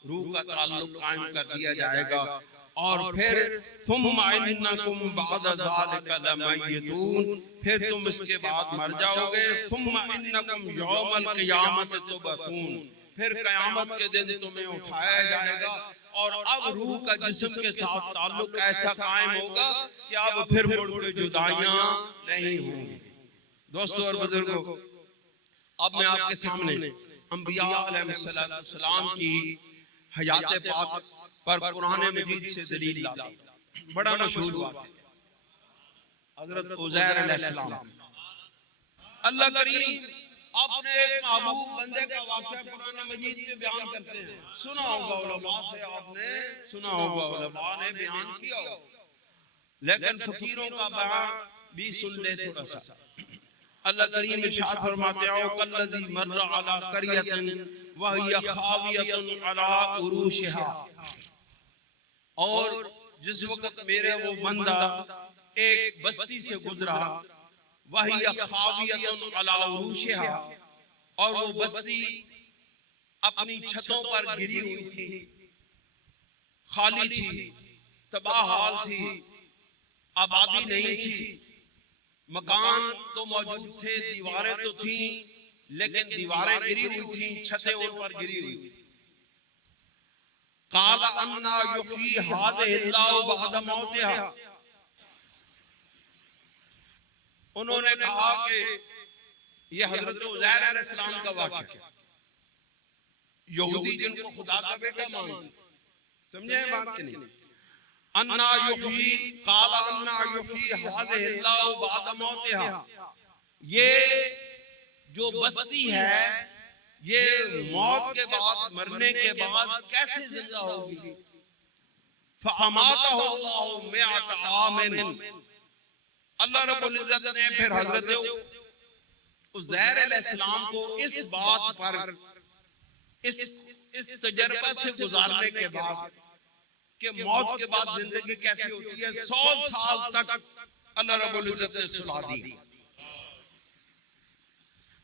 रूह का ताल्लुक कायम कर दिया जाएगा। और फिर सुम्मा इन्नकुम बअद ज़ालिका लमय्यतून, फिर तुम इसके बाद मर जाओगे। सुम्मा इन्नकुम यौमल क़ियामत तुबअसून, फिर कयामत के दिन तुम्हें उठाया जाएगा। और अब रूह का जिस्म के साथ ताल्लुक ऐसा कायम होगा कि अब फिर मुड़ के जुदाइयां नहीं होंगी। दोस्तों और बुजुर्गों, अब मैं आपके सामने अंबिया अलैहिस्सलाम की हयात पाक पर कुरान मजीद से दलील लाता हूं। बड़ा मशहूर बात है, हजरत उज़ैर अलैहिस्सलाम, अल्लाह करीम अपने एक महबूब बंदे का वाक़या कुरान मजीद में बयान करते हैं। सुना होगा उलमा से, आपने सुना होगा, उलमा ने बयान किया हो, लेकिन फकीरों का बयान भी सुन ले थोड़ा सा। अल्लाह करीम इरशाद फरमाते हैं, कल्लज़ी मर्रा अला क़रियतिन व हिय खावियतुन अला उरूशिहा, और जिस वक्त मेरे वो बंदा एक बस्ती से गुजरा, वही खावियतुन अला उरूशिहा, और वो बस्ती अपनी छतों पर गिरी हुई थी, खाली थी, तबाह हाल थी, आबादी नहीं थी। मकान तो मौजूद थे, दीवारें तो थी, लेकिन दीवारें गिरी हुई थी, छतें उन पर गिरी हुई थी। क़ाल अन्ना युहयी हाज़िहिल्लाहु बअद मौतिहा, उन्होंने कहा कि ये हजरत उज़ैर अलैहिस्सलाम का वाक़या, यहूदी जिनको खुदा का बेटा मानते, समझे बात की नहीं? अन्ना युहयी, क़ाल अन्ना युहयी हाज़िहिल्लाहु बअद मौतिहा, ये जो बस्ती है, ये मौत के बाद, मरने के बाद कैसे जिंदा होगी? फ़अमातहु अल्लाहु मिअत आमिन, अल्लाह रब्बुल इज्जत ने फिर हजरत उज़ैर अलैहिस्सलाम को इस बात पर, इस तजर्बा से गुजारने के बाद कि मौत के बाद जिंदगी कैसी होती है, 100 साल तक अल्लाह रब्बुल इज्जत ने सुला दी।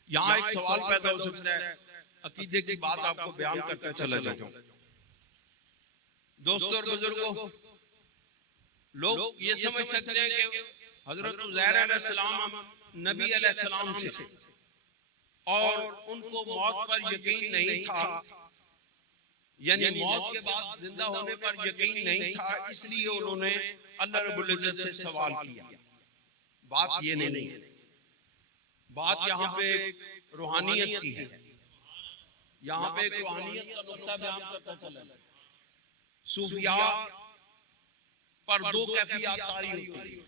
यहाँ एक सवाल पैदा हो सकता है, अकीदे की बात आपको बयान करते चला जाऊं। दोस्तों और बुजुर्गों, लोग ये समझ सकते हैं कि हजरत उज़ैर अलैहिस्सलाम नबी अलैहिस्सलाम थे और उनको मौत पर यकीन नहीं था, यानी मौत के बाद जिंदा होने पर यकीन नहीं था, इसलिए उन्होंने अल्लाह रब्बुल इज्जत से सवाल किया। बात ये नहीं है, बात यहाँ पे रूहानियत की है। यहाँ पे एक रूहानियत का नुक्ता बयान करता चला। सूफिया पर दो कैफियत तारी होती है,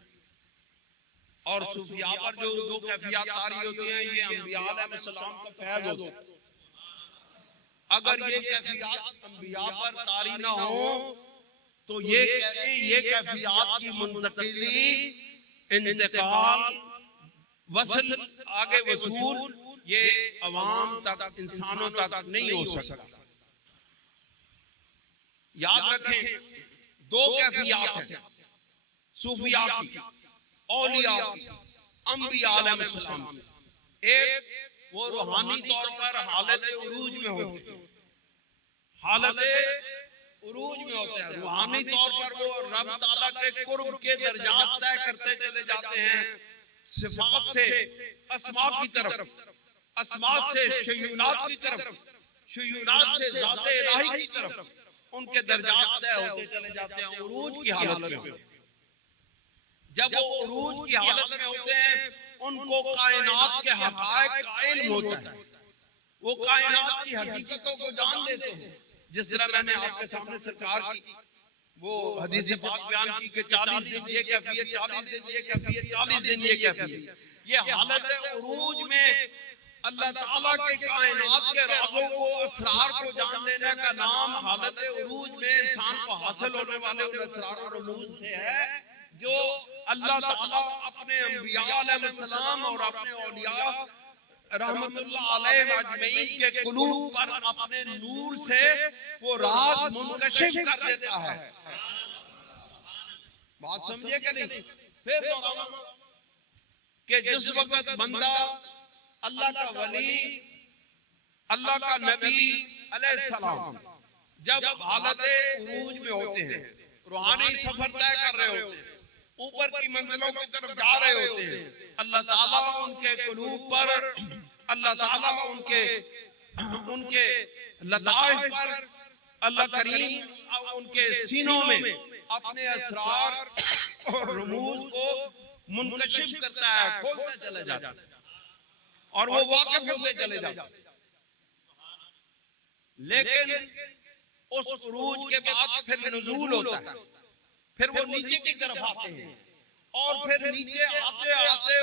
और सूफिया पर जो दो कैफियत तारी होती हैं, ये अंबिया अलैहिस्सलाम का फैज़ होता है। अगर ये कैफियत अंबिया पर तारी ना हो तो ये कहते हैं ये कैफियत की मुंतकिली, इंतकाल, वसल, आगे वसूल ये अवाम तक, इंसानों तक नहीं हो सकता। याद रखें, दो कैफियत हैं सूफिया की, औलिया की, अंबिया अलैहिस्सलाम की। एक वो रूहानी तौर पर हालत उरूज में होते हैं, हालत उरूज में होते हैं। रूहानी तौर पर वो रब ताला के कुर्ब के दर्जात तय करते चले जाते हैं, सिफात से अस्मा की तरफ, अस्मात से शुयूनात की तरफ, शुयूनात से ज़ाते इलाही की तरफ उनके दर्जात तय होते चले जाते हैं, उरूज की हालत में होते हैं। जब वो उरूज की हालत में होते हैं, उनको कायनात के हक़ाइक़ का इल्म होता है, वो कायनात की हकीकतों को जान लेते हैं। जिस तरह मैंने आपके सामने सरकार की वो हदीस पाक बयान की कि 40 दिन ये कैफियत, 40 दिन ये कैफियत, 40 दिन ये कैफियत, ये हालत उरूज में अल्लाह ताला के कायनात के राज़ों को, असरार को जान लेने का नाम हालत उरूज में इंसान को हासिल होने वाले उन असरार और रमूज से है, जो अल्लाह ताला अपने अंबिया अलैहिस्सलाम और अपने औलिया रहमतुल्लाह अलैहिम अजमईन के कुलूब पर अपने नूर से वो राज मुनकशिफ कर देता है। बात समझे कि नहीं? फिर कि जिस वक्त बंदा अल्लाह का वली, अल्लाह का नबी अलैहिस्सलाम जब हालत उरूज में होते हैं, रूहानी सफर तय कर रहे होते हैं, ऊपर की मंजिलों की तरफ जा रहे होते हैं, अल्लाह ताला उनके कुलूब पर, अल्लाह ताला उनके लताइफ पर, अल्लाह करीम उनके सीनों में अपने असरार और रमूज को मुनकशिफ करता है, खोलता चला जाता है और वो वाकिफ होते चले जाते हैं। लेकिन उस उरूज के बाद फिर नुज़ूल होता है, फिर वो नीचे की तरफ आते हैं और फिर नीचे आते आते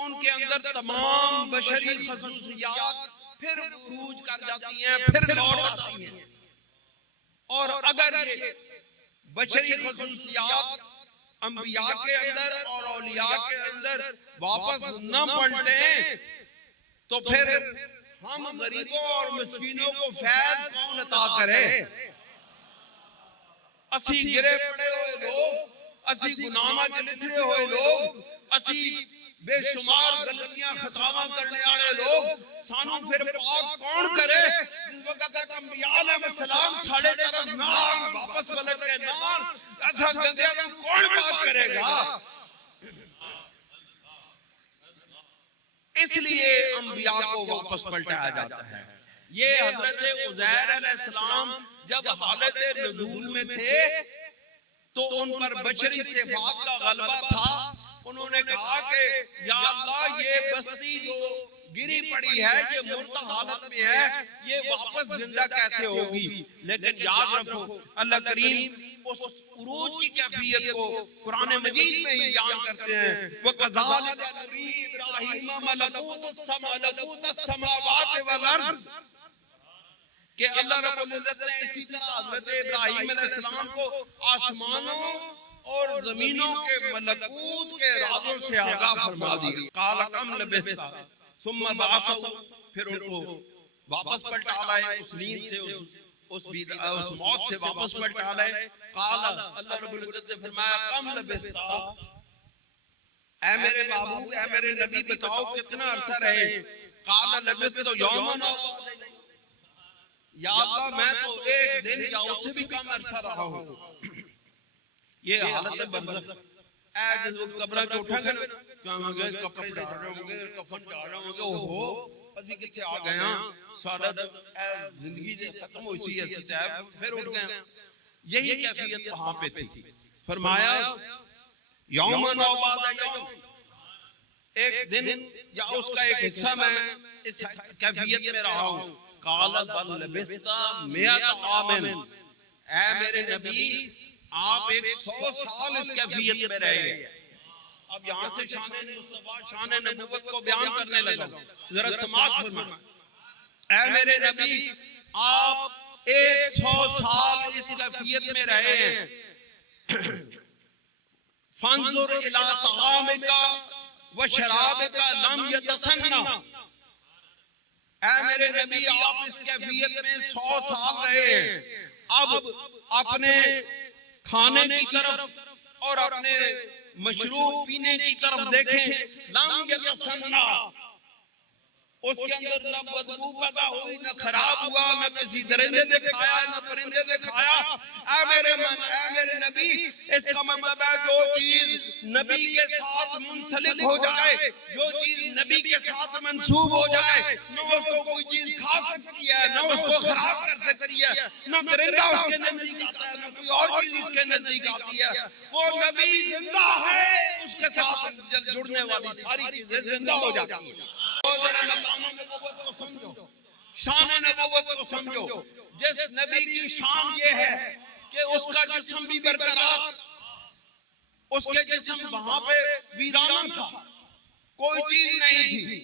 उनके अंदर तमाम बशरी खसूसियात फिर उरूज कर जाती हैं, फिर लौट आती हैं। और अगर ये बशरी खसूसियात अंबिया के अंदर और औलिया के अंदर वापस न पलटे तो फिर हम गरीबों और मिस्कीनों को फैज़ कौन अता करे? असी गिरे पड़े हुए लोग, असी गुनामा च लिथड़े हुए लोग, असी बेशुमार गलतियां खतावा करने वाले लोग, सानू फिर पाक कौन करे? जिस वक्त तक अंबिया अलैहिस्सलाम साढ़े तरफ ना वापस पलट के ना, ऐसा गंदिया को कौन पाक करेगा? इसलिए अंबिया को वापस पलटाया जाता है। ये हजरत उज़ैर अलैहिस्सलाम जब हालत नुज़ूल में थे तो उन पर बशरी सिफात का गलबा था। उन्होंने कहा कि या अल्लाह, ये बस्ती जो गिरी पड़ी है, ये मुर्दा हालत में है, ये वापस जिंदा कैसे होगी? लेकिन याद रखो, अल्लाह करीम उस उरूज की कैफियत को कुरान मजीद में ही बयान करते हैं। वो कज़ालिका नरी इब्राहीम मलकूतुस समावाति वल अर्द, कि अल्लाह रब्बुल इज्जत ने इसी तरह हजरत इब्राहीम अलैहिस्सलाम को आसमानों और जमीनों के मलकूत के राज़ों से आगाह फरमा दिया। काल कम लबिस्ता सुम्मा बअसहु, फिर उनको वापस पलटा लाए उस नींद से, उस मौत से वापस पलटा लाए। काल, अल्लाह रब्बुल इज्जत ने फरमाया कम लबिस्ता, ऐ मेरे महबूब, ऐ मेरे नबी, बताओ कितना अरसा रहे? काल लबिस्तु यौमन, या अल्लाह मैं तो एक दिन या उससे भी कम अरसा रहा हूँ। ये हालत बरज़ख, ऐ जो कब्र के उठांगे ना, क्या होंगे? कपड़े जा रहे होंगे, कफन जा रहे होंगे, ओहो ਅਸੀਂ ਕਿੱਥੇ आ गए हैं, सारा जिंदगी खत्म हुई सी, ऐसी फिर उठ गए। यही कैफियत वहां पे थी। फरमाया यौमन औ बाद यौम, एक दिन या उसका एक हिस्सा मैं इस कैफियत में रहा हूँ। काल बल लबिस्ता मिअत आमिन, ऐ मेरे नबी आप 100 साल इस कैफियत में रहे। अब यहाँ से शान मुस्तफा, शान नबुवत को बयान करने लगा। जरा समाअत फरमाएं। ऐ मेरे नबी आप 100 साल इस कैफियत में रहे हैं। फंजुर इला तआमिका व शराबिका लम यतसन्ना, ऐ मेरे नबी आप इस कैफियत में 100 साल रहे हैं। अब अपने खाने की तरफ और अपने मशरूब पीने की तरफ देखें। लम यतसन्ना, उसके अंदर न बदबू पैदा हुई, न खराब हुआ, न किसी दरिंदे ने खाया, न परिंदे ने खाया। मेरे नबी, इसका मतलब है जो चीज नबी के साथ मुंसलिक हो जाए, जो चीज नबी के साथ मंसूब हो जाए, न उसको कोई चीज खा सकती है, न उसको खराब कर सकती है, न दरिंदा उसके नजदीक आता है, न कोई और चीज उसके नजदीक आती है। वो नबी जिंदा है, उसके साथ जुड़ने वाली सारी चीजें जिंदा हो जाती है। शान नबूवत को समझो। जिस नबी की शान ये है कि उसका जिस्म भी बरकरार, उसके जिस्म वहां पे वीराना था, कोई चीज नहीं थी,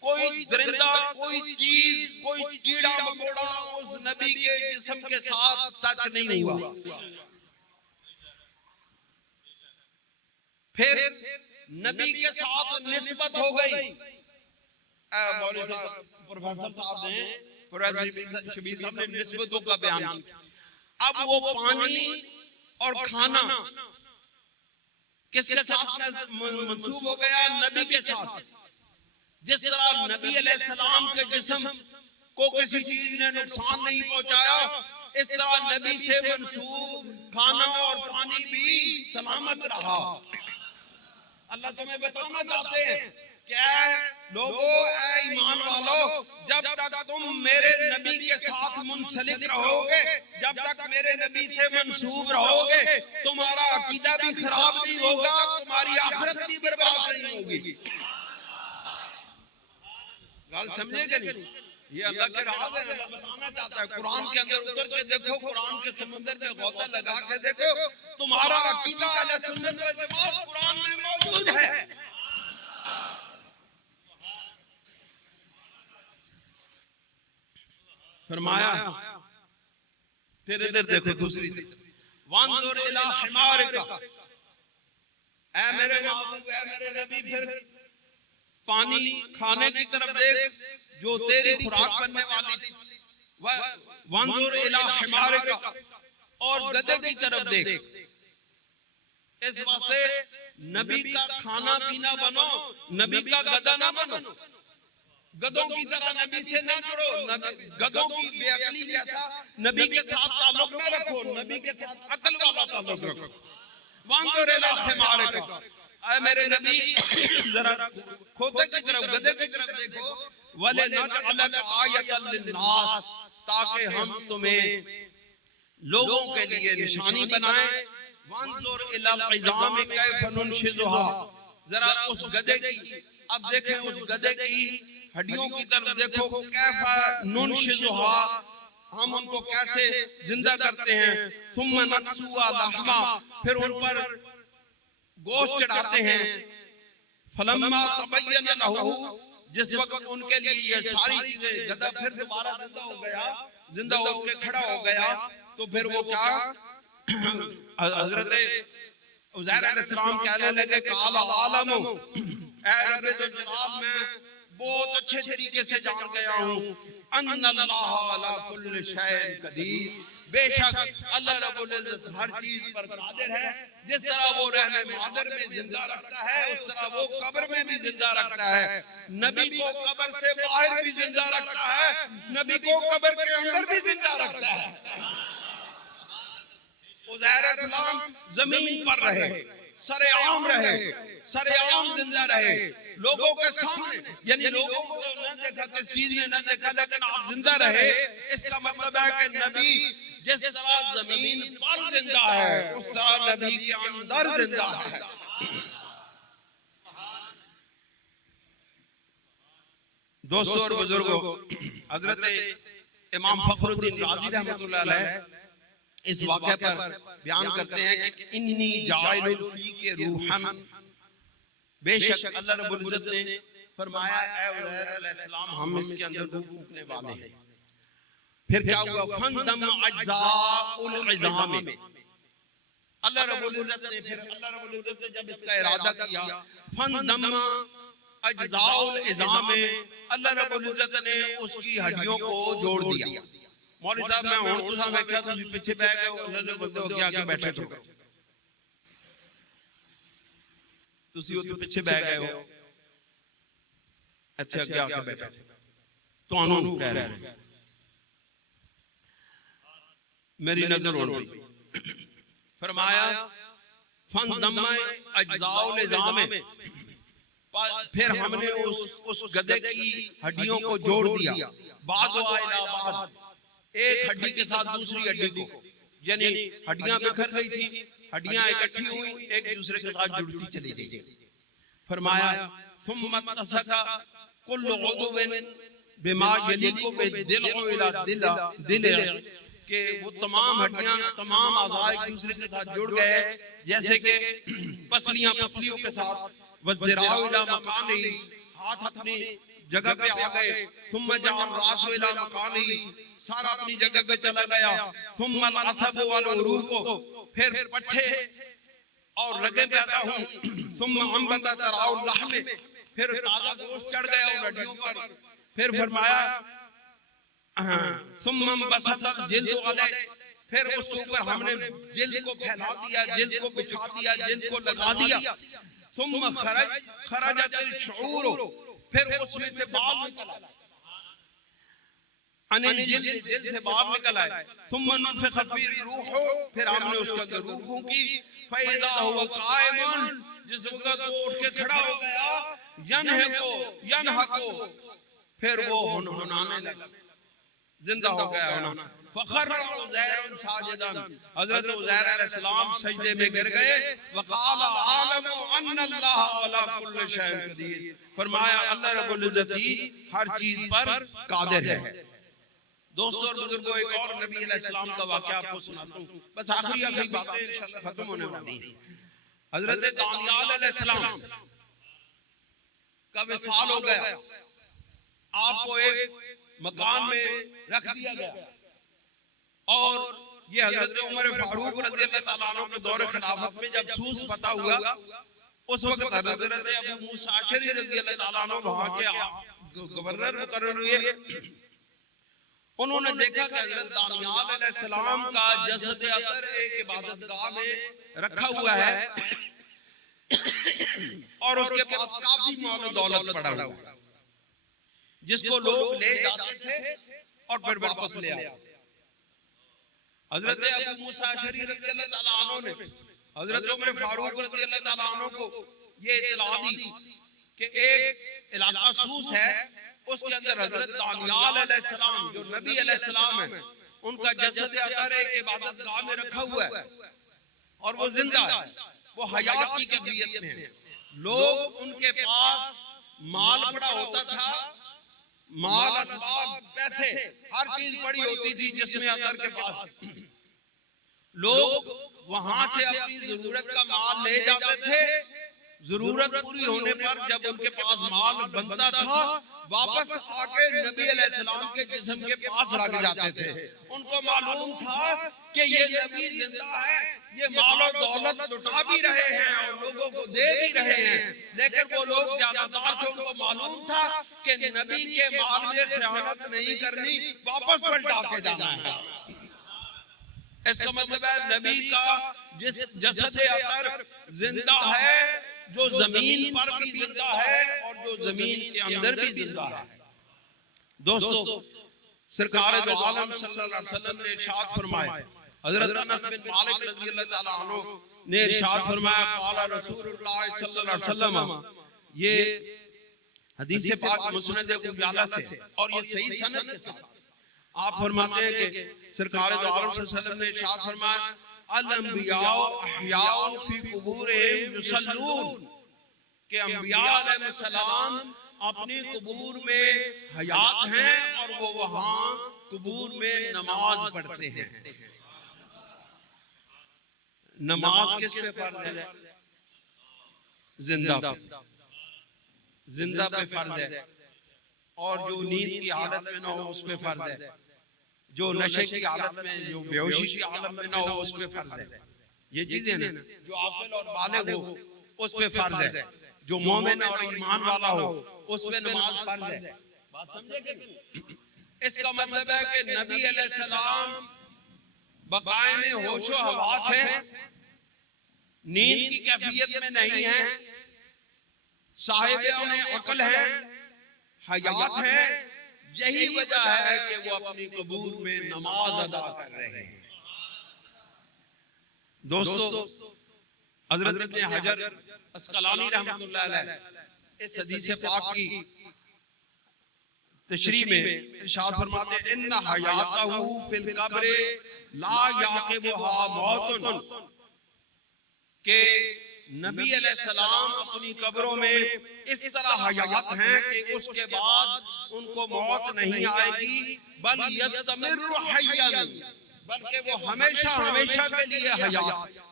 कोई दरिंदा, कोई चीज, कोई कीड़ा मकोड़ा उस नबी के जिस्म के साथ टच नहीं हुआ। फिर नबी के साथ निस्बत हो गई। मौलवी साहब, प्रोफेसर साहब ने, प्रोफेसर शबीर साहब ने निस्बतों का बयान किया। अब वो पानी और खाना किसके साथ मंसूब हो गया? नबी के साथ। जिस तरह नबी अलैहिस्सलाम के जिस्म को किसी चीज ने नुकसान नहीं पहुंचाया, इस तरह नबी से मंसूब खाना और पानी भी सलामत रहा। अल्लाह तुम्हें बताना चाहते हैं क्या लोगों, ईमान वालों, जब तक तुम मेरे नबी के साथ मुंसलिक रहोगे, जब तक मेरे नबी से मंसूब रहोगे, तुम्हारा अकीदा भी खराब नहीं होगा, तुम्हारी आखिरत भी बर्बाद नहीं होगी। गल समझेंगे नहीं? ये अल्लाह के राज है, अल्लाह बताना चाहता है। कुरान के अंदर उतर के देखो, कुरान के समंदर में गोता लगा के देखो, तुम्हारा अकीदा अहले सुन्नत वल जमात कुरान में मौजूद है। फरमाया, फिर इधर देखो दूसरी तरफ, वंजुर इला हिमारिका, ऐ मेरे महबूब, ऐ मेरे नबी, फिर पानी खाने की तरफ देख जो तेरी खुराक बनने वाली थी। वंजुर इला हिमारिका, और गधे की तरफ देख। इस वास्ते नबी का खाना पीना बनो, नबी का गधा ना बनो। गधों की तरह नबी से ना जुड़ो, गधों की बेअक्ली जैसा नबी के साथ ताल्लुक ना रखो, नबी के साथ अकल वाला ताल्लुक रखो। वंजुर इला हिमारिका, ऐ मेरे नबी जरा खोते की तरफ, गधे की तरफ देखो। वले नजअलक आयतल लिन्नास, ताकि हम तुम्हें लोगों के लिए निशानी बनाएं। वंजुर इला इज़ाम कैफ नुनशिजुहा, जरा उस गधे की, अब देखें उस गधे की हड्डियों की तरफ देखो। कैफ नुनशिजुहा, हम उनको कैसे जिंदा करते हैं। सुम्मा नक्सुआ लहमा, फिर उन पर गोश्त चढ़ाते हैं। फलम्मा तबय्यन लहू, जिस वक्त उनके लिए ये सारी चीजें, गधा फिर दोबारा जिंदा हो गया, जिंदा होकर खड़ा हो गया, तो फिर वो क्या, हजरत उज़ैर अलैहिस्सलाम कहने लगे, काल आलम, ऐ रब्बे जो जलाल, मैं बहुत अच्छे तरीके से जान गया हूँ, अन्नल्लाह अला कुल्लि शैइन कदीर, बेशक अल्लाह रब्बुल इज्जत हर चीज पर कादिर है। जिस तरह वो रहने मादर में जिंदा रखता है, उस तरह वो कब्र में भी जिंदा रखता है। नबी को कब्र से बाहर भी जिंदा रखता है, नबी को कब्र के अंदर भी जिंदा रखता है। उज़ैर अलैहिस्सलाम जमीन पर रहे, सरेआम रहे, सरेआम जिंदा रहे, लोगों के सामने, यानी लोगों को न देखा, किस चीज ने न देखा, लेकिन आप जिंदा रहे। इसका मतलब है कि नबी जिस तरह जमीन पर जिंदा है, उस तरह नबी के अंदर जिंदा है। दोस्तों और बुजुर्गों, हजरत इमाम फखरुद्दीन राजी रहमतुल्लाह अलैह इस वाक़े पर बयान करते हैं कि इन्नी जाइलुल फी के रूहन, बेशक अल्लाह रब्बुल इज्जत ने फरमाया, ऐ उज़ैर अलैहिस्सलाम, हम इसके अंदर रूह फूंकने वाले हैं। फिर क्या हुआ? फंदम अज्जाउल इज़ाम, अल्लाह रब्बुल इज्जत ने, फिर अल्लाह रब्बुल इज्जत ने जब इसका इरादा किया, फंदम अज्जाउल इज़ाम, अल्लाह रब्बुल इज्जत ने उसकी हड्डियों को जोड़ दिया। मौलवी साहब, मैं हुण तुसां वेख्या, तुसीं पीछे बैठ गए, अल्लाह ने बंदे अगे आके बैठे तो तुसीं उत्थे पीछे बैठ गए हो, ਇੱਥੇ ਅੱਗੇ ਆ ਕੇ ਬੈਠੇ ਤੁਹਾਨੂੰ ਕਹਿ ਰਹੇ, ਮੇਰੀ ਨਜ਼ਰ ਹੋਣ ਪਈ। फरमाया फन दम्मा अज्जाउल इज़ाम, फिर हमने उस गधे की हड्डियों को जोड़ दिया, बाद बाद, एक हड्डी के साथ दूसरी हड्डी को, यानी हड्डियां बिखर गई थी, हड्डियां इकट्ठी हुई, एक दूसरे के साथ जुड़ती चली गई। फरमाया सुम्मा तसका कुल्लु उदुविन बिमा यलीकु बिदिल इला दिल, कि वो तमाम हड्डियां, तमाम अज़ा एक दूसरे के साथ जुड़ गए, जैसे कि पसलियां पसलियों के साथ, वज़राउ इला मकानी, हाथ अपनी जगह पे आ गए, सुम्मा जअल रासु इला मकानी, सारा अपनी जगह पे चला गया, सुम्मा अल-असब वल उरूक, फिर पट्ठे और रगें पैदा हुई, सुम्मा अंबता तराउ लहम, फिर ताजा गोश्त चढ़ गया उन हड्डियों पर। फिर फरमाया सुम्मा बसतल जिल्दु अलैह, फिर उसके ऊपर हमने जिल्द को फैला दिया, जिल्द को बिछा दिया, जिल्द को लगा दिया। सुम्मा खरजत शुऊर, फिर उसमें से बाल निकल आए, अनिल जिल्द से बाल निकल आए। सुम्मा नुफ़िख़ फ़ी रूह, फिर हमने उसके अंदर रूह फूंकी, फ़इज़ा हुवा क़ाइमुन, जिस वक्त वो उठ के खड़ा हो गया, यनहको, फिर वो हुनहुनाने लगा, जिंदा हो गया। फखर्र उज़ैर साजिदन, हज़रत उज़ैर अलैहिस्सलाम सजदे में गिर गए। वक़ाल आलमु अन्नल्लाह अला कुल्लि शैइन क़दीर, फरमाया अल्लाह रब्बुल इज़्ज़त हर चीज पर कादिर है। दोस्तों और बुजुर्गों, एक और नबी अलैहिस्सलाम का वाक़या आपको सुनाता हूँ, बस आखिरी बातें इंशाअल्लाह खत्म होने वाली हैं। हज़रत दानियाल अलैहिस्सलाम का विसाल हो गया, आपको एक मकान में रख दिया गया, और ये हजरत उमर फारूक रज़ियल्लाहु ताला अन्हु के दौरे खिलाफत में जब सूस पता हुआ, उस वक्त हजरत अबू मूसा अशरी रज़ियल्लाहु ताला अन्हु वहां के गवर्नर मुकर्रर हुए। उन्होंने देखा कि हजरत दानियाल अलैहिस्सलाम का जसद अतर एक इबादतगाह में रखा हुआ है, और उसके पास काफी माल दौलत पड़ा हुआ है, जिसको लोग ले जाते थे और फिर वापस ले आते। हजरत अबू मूसा अशरी रज़ियल्लाहु ताला अन्हु ने हजरत उमर फारूक रज़ियल्लाहु ताला अन्हु को ये इत्तला दी कि एक इलाका सूस है, उसके अंदर हजरत दानियाल अलैहिस्सलाम जो नबी अलैहिस्सलाम है, उनका जसद अतर एक इबादतगाह में रखा हुआ है, और वो जिंदा है, वो हयात की कैफियत में है। लोग उनके पास माल पड़ा होता था, माल असबाब पैसे हर चीज पड़ी होती थी जिसमें अतर के पास, लोग वहां से अपनी जरूरत का माल ले जाते थे, जरूरत पूरी होने पर जब उनके पास माल बनता था, वापस आके नबी अलैहिस्सलाम के जिस्म के पास रख जाते थे। उनको मालूम था कि ये नबी जिंदा है, ये माल और दौलत लुटा भी रहे हैं और लोगों को दे भी रहे हैं, लेकिन वो लोग जानदार थे, उनको मालूम था कि नबी के माल में खयानत नहीं करनी, वापस पलटा के जाना है। इसका मतलब है नबी का जिस जसद अतर जिंदा है, जो जमीन पर भी जिंदा है और जो जमीन के अंदर भी जिंदा है। दोस्तों, सरकार दो आलम सल्लल्लाहु अलैहि वसल्लम ने इरशाद फरमाया, हजरत अनस बिन मालिक रज़ियल्लाहु ताला अन्हु ने इरशाद फरमाया, क़ाला रसूलुल्लाह सल्लल्लाहु अलैहि वसल्लम, ये हदीस पाक मुस्नद अबू याला से और ये सही सनद के साथ आप फरमाते हैं कि सरकार दो आलम सल्लल्लाहु अलैहि वसल्लम ने इरशाद फरमाया, अल अंबियाउ अहयाउ फी कुबूरिहिम युसल्लून, कि अंबिया अलैहिस्सलाम अपनी कबूर में हयात हैं और वो वहां कबूर में नमाज पढ़ते हैं। नमाज किस पे फर्ज है? जिंदा पे, जिंदा पे फर्ज है, और जो नींद की हालत में ना हो उस पे फर्ज है, जो नशे की हालत में, जो बेहोशी की हालत में ना हो उस पे फर्ज है। ये चीजें ना, जो आकिल और बालिग हो उस पे फर्ज है, जो मोमिन और ईमान वाला हो उस पे नमाज फर्ज है। बात समझे कि नहीं? इसका मतलब है कि नबी अलैहिस्सलाम बकाए में होशो हवास है, नींद की कैफियत में नहीं है, साहिब अकल है, हयात है। यही वजह है कि वो अपनी कबूर में नमाज अदा कर रहे हैं। दोस्तों, हजरत इब्न हजर अस्कलानी रहमतुल्लाह अलैह इस हदीस पाक की तशरीह में इरशाद फरमाते हैं, इन्ना हयातहु फिल कब्र ला याक़िबुहा मौतुन, के नबी अलैहिस्सलाम अपनी कब्रों में इस तरह हयात हैं कि उसके बाद उनको मौत नहीं आएगी, बल यस्तमिरु हय्यन, बल्कि वो हमेशा हमेशा के लिए हयात है।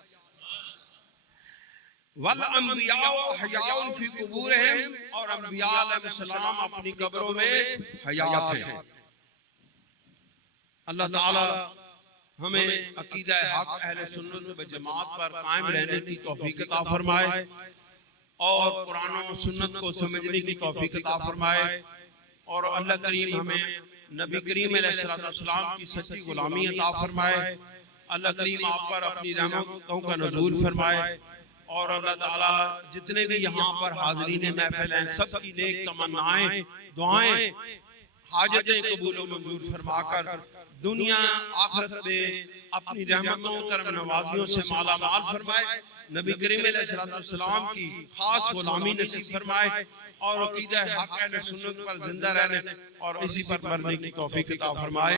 वल अंबिया हयाउन फी कुबूरिहिम, और अंबिया अलैहिस्सलाम अपनी कब्रों में हयात हैं। अल्लाह ताला हमें अकीदा हक अहले सुन्नत व जमात पर कायम रहने की तौफीक अता फरमाए और कुरान और सुन्नत को समझने की तौफीक अता फरमाए, और अल्लाह करीम हमें नबी करीम अलैहिस्सलाम की सच्ची गुलामी अता फरमाए। अल्लाह करीम आप पर अपनी रहमतों का नुज़ूल फरमाए, और अल्लाह ताला जितने भी यहाँ पर हाज़रीन महफिल हैं सबकी नेक तमन्नाएं, दुआएं, हाजतें कबूल व मंजूर फरमाकर दुनिया आखिरत में अपनी रहमतों करम नवाजियों से माला माल फरमाए। नबी करीम अलैहिस्सलाम की खास गुलामी नसीब फरमाए और अकीदा हक अहले सुन्नत पर जिंदा रहने और इसी पर मरने की तौफीक अता फरमाए।